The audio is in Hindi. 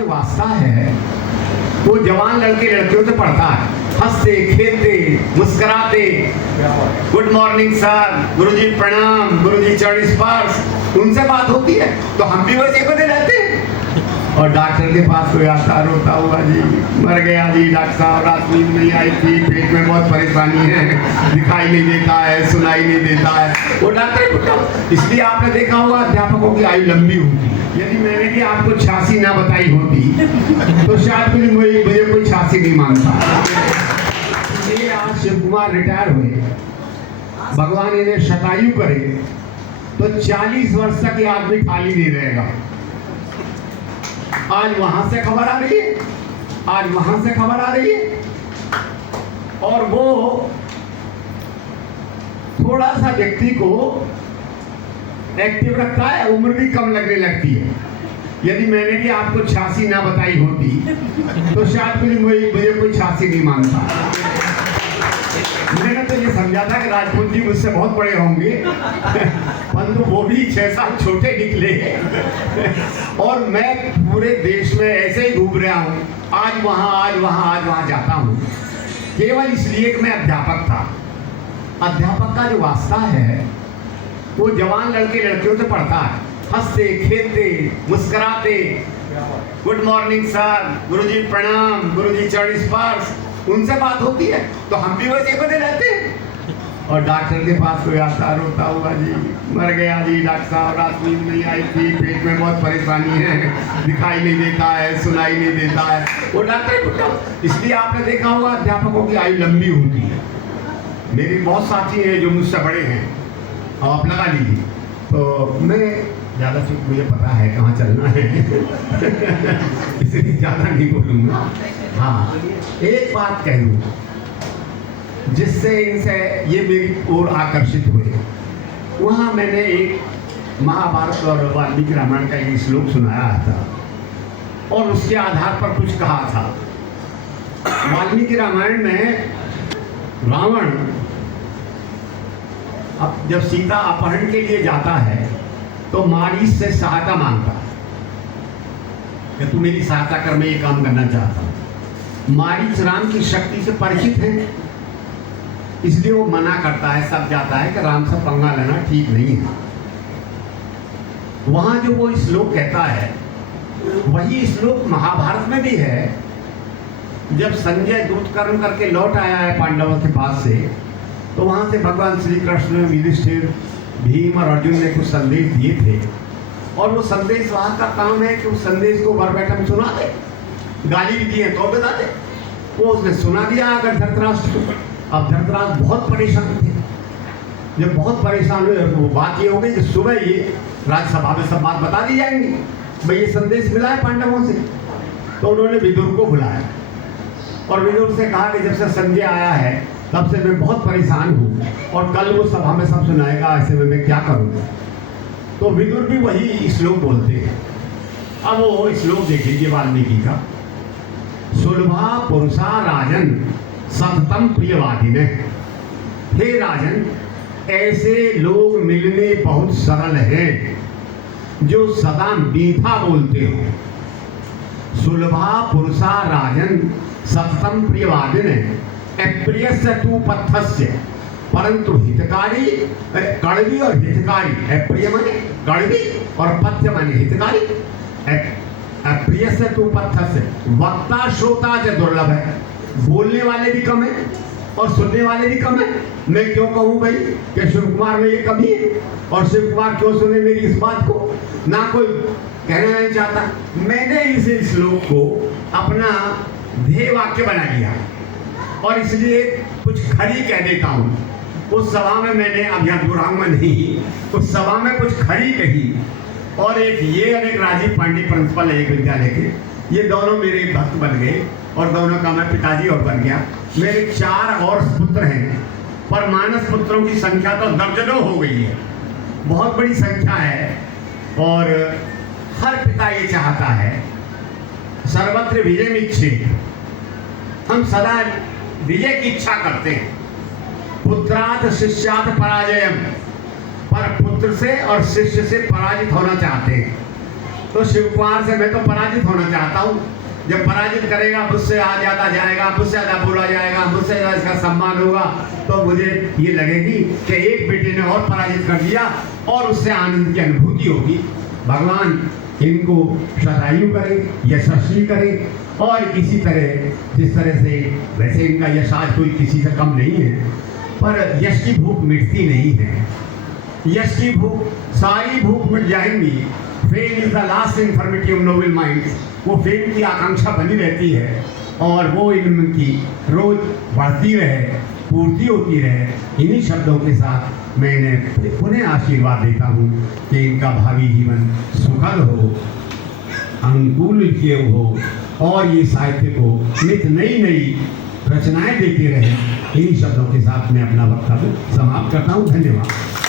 जो वास्ता है वो जवान लड़के लड़कियों से पढ़ता है, हंसते खेलते मुस्कुराते, गुड मॉर्निंग सर, गुरुजी प्रणाम, गुरुजी चरण स्पर्श, उनसे बात होती है। तो हम भी वैसे बने रहते हैं। और डॉक्टर के पास कोई आता रोता हुआ, जी मर गया जी डॉक्टर साहब, रात नींद नहीं आई थी, पेट में बहुत परेशानी है, दिखाई नहीं देता है, सुनाई नहीं देता है, वो डॉक्टर को। इसलिए आपने देखा होगा अध्यापकों की आयु लंबी होती। यदि मैंने कि आपको 86 ना बताई होती तो शायद मुझे कोई 86 नहीं मानता। इसलिए आज शिव कुमार रिटायर हुए, भगवान इन्हें शतायु करे तो 40 वर्ष तक ये आदमी खाली नहीं रहेगा। आज वहां से खबर आ रही है, आज वहां से खबर आ रही है, और वो थोड़ा सा व्यक्ति को एक्टिव रखता है, उम्र भी कम लगने लगती है। यदि मैंने कि आपको 86 ना बताई होती तो शायद मुझे कोई 86 नहीं मानता। मैंने तो ये समझा था कि राजपूत जी मुझसे बहुत बड़े होंगे, परंतु वो भी 6 साल छोटे निकले। और मैं पूरे देश में ऐसे ही घूम रहा हूँ, आज वहाँ जाता हूँ, केवल इसलिए कि मैं अध्यापक था। अध्यापक का जो वास्ता है वो जवान लड़के लड़कियों से पढ़ता है, हंसते खेलते मुस्कुराते, गुड मॉर्निंग सर, गुरुजी प्रणाम, गुरुजी चरण स्पर्श, उनसे बात होती है। तो हम भी वैसे बने रहते हैं। और डॉक्टर के पास कोई आता रोता हुआ, जी मर गया जी डॉक्टर साहब, रात नींद नहीं आई थी, पेट में बहुत परेशानी है, दिखाई नहीं देता है, सुनाई नहीं देता है, वो डॉक्टर को। इसलिए आपने देखा होगा अध्यापकों की आयु लंबी होती है। मेरी बहुत साथी हैं जो मुझसे बड़े हैं, अब आप लगा लीजिए। तो मैं ज़्यादा चीज मुझे पता है कहाँ चलना है इसलिए ज़्यादा नहीं बोलूँगा। हाँ, एक बात कह दूँ जिससे इनसे ये मेरी ओर आकर्षित हुए। वहाँ मैंने एक महाभारत और वाल्मीकि रामायण का एक श्लोक सुनाया था और उसके आधार पर कुछ कहा था। वाल्मीकि रामायण में रावण अब जब सीता अपहरण के लिए जाता है तो मारीच से सहायता मांगता है कि तू मेरी सहायता कर, मैं ये काम करना चाहता हूँ। मारीच राम की शक्ति से परिचित है, इसलिए वो मना करता है, सब जाता है कि राम से पंगा लेना ठीक नहीं है। वहां जो वो श्लोक कहता है वही श्लोक महाभारत में भी है। जब संजय दूत कर्म करके लौट आया है पांडवों के पास से, तो वहां से भगवान श्री कृष्ण, युधिष्ठिर, भीम और अर्जुन ने कुछ संदेश दिए थे और वो संदेश वहां का काम है कि उस संदेश को वर्बैटिम सुना दे, गाली भी दिए तो बता दे। वो उसने सुना दिया अगर धृतराष्ट्र को। अब धृतराष्ट्र बहुत परेशान थे। जब बहुत परेशान हुए तो वो बात ये हो गई कि सुबह ये राज्यसभा में सब बात बता दी जाएंगी, भाई ये संदेश मिला है पांडवों से। तो उन्होंने विदुर को बुलाया और विदुर से कहा कि जब से संजय आया है तब से मैं बहुत परेशान हूँ और कल वो सभा में सब सुनाएगा, ऐसे में मैं क्या करूँ। तो विदुर भी वही श्लोक बोलते हैं। अब वो श्लोक देख लीजिए वाल्मीकि का। सुलभा पुरुषा राजन सततम प्रियवादिने। हे राजन, ऐसे लोग मिलने बहुत सरल हैं जो सदा मीठा बोलते हो। सुलभा पुरुषा राजन सततम प्रियवादिने अप्रियस्य तु पथस्य परंतु हितकारी। कड़वी और हितकारी, अप्रिय माने कड़वी और पथ्य माने हितकारी। अप्रियस्य तु पथस्य वक्ता श्रोता च दुर्लभ है। बोलने वाले भी कम है और सुनने वाले भी कम है। मैं क्यों कहूँ भाई कि शिव कुमार में ये कमी है और शिव कुमार क्यों सुने मेरी इस बात को, ना कोई कहना नहीं चाहता। मैंने इस श्लोक को अपना ध्येय वाक्य बना लिया और इसलिए कुछ खरी कह देता हूँ। उस सभा में मैंने, अब यहाँ दुरांग नहीं, उस सभा में कुछ खरी कही और एक ये और एक राजीव पांडे प्रिंसिपल है एक विद्यालय के, ये दोनों मेरे भक्त बन गए और दोनों का मैं पिताजी और बन गया। मेरे 4 और पुत्र हैं पर मानस पुत्रों की संख्या तो दर्जनों हो गई है, बहुत बड़ी संख्या है। और हर पिता ये चाहता है सर्वत्र विजय इच्छे, हम सदा विजय की इच्छा करते हैं। पुत्रात शिष्यात पराजयम, पर पुत्र से और शिष्य से पराजित होना चाहते हैं। तो शिव कुमार से मैं तो पराजित होना चाहता हूँ। जब पराजित करेगा, मुझसे आ ज्यादा जाएगा, मुझसे ज्यादा बोला जाएगा, मुझसे ज्यादा इसका सम्मान होगा, तो मुझे ये लगेगी कि एक बेटे ने और पराजित कर दिया और उससे आनंद की अनुभूति होगी। भगवान इनको शतायु करे, यशस्वी करे, और इसी तरह जिस तरह से वैसे इनका यश आज कोई किसी से कम नहीं है, पर यश की भूख मिटती नहीं है। यश की भूख, सारी भूख मिट जाएंगी। Fame is the last informative noble mind. वो फेम की आकांक्षा बनी रहती है और वो इनकी रोज बढ़ती रहे, पूर्ति होती रहे। इन्हीं शब्दों के साथ मैं इन्हें पुनः आशीर्वाद देता हूँ कि इनका भावी जीवन सुखद हो, अनुकूल हो, और ये साहित्य को नित नई नई रचनाएं देते रहे। इन्हीं शब्दों के साथ मैं अपना वक्तव्य समाप्त करता हूँ। धन्यवाद।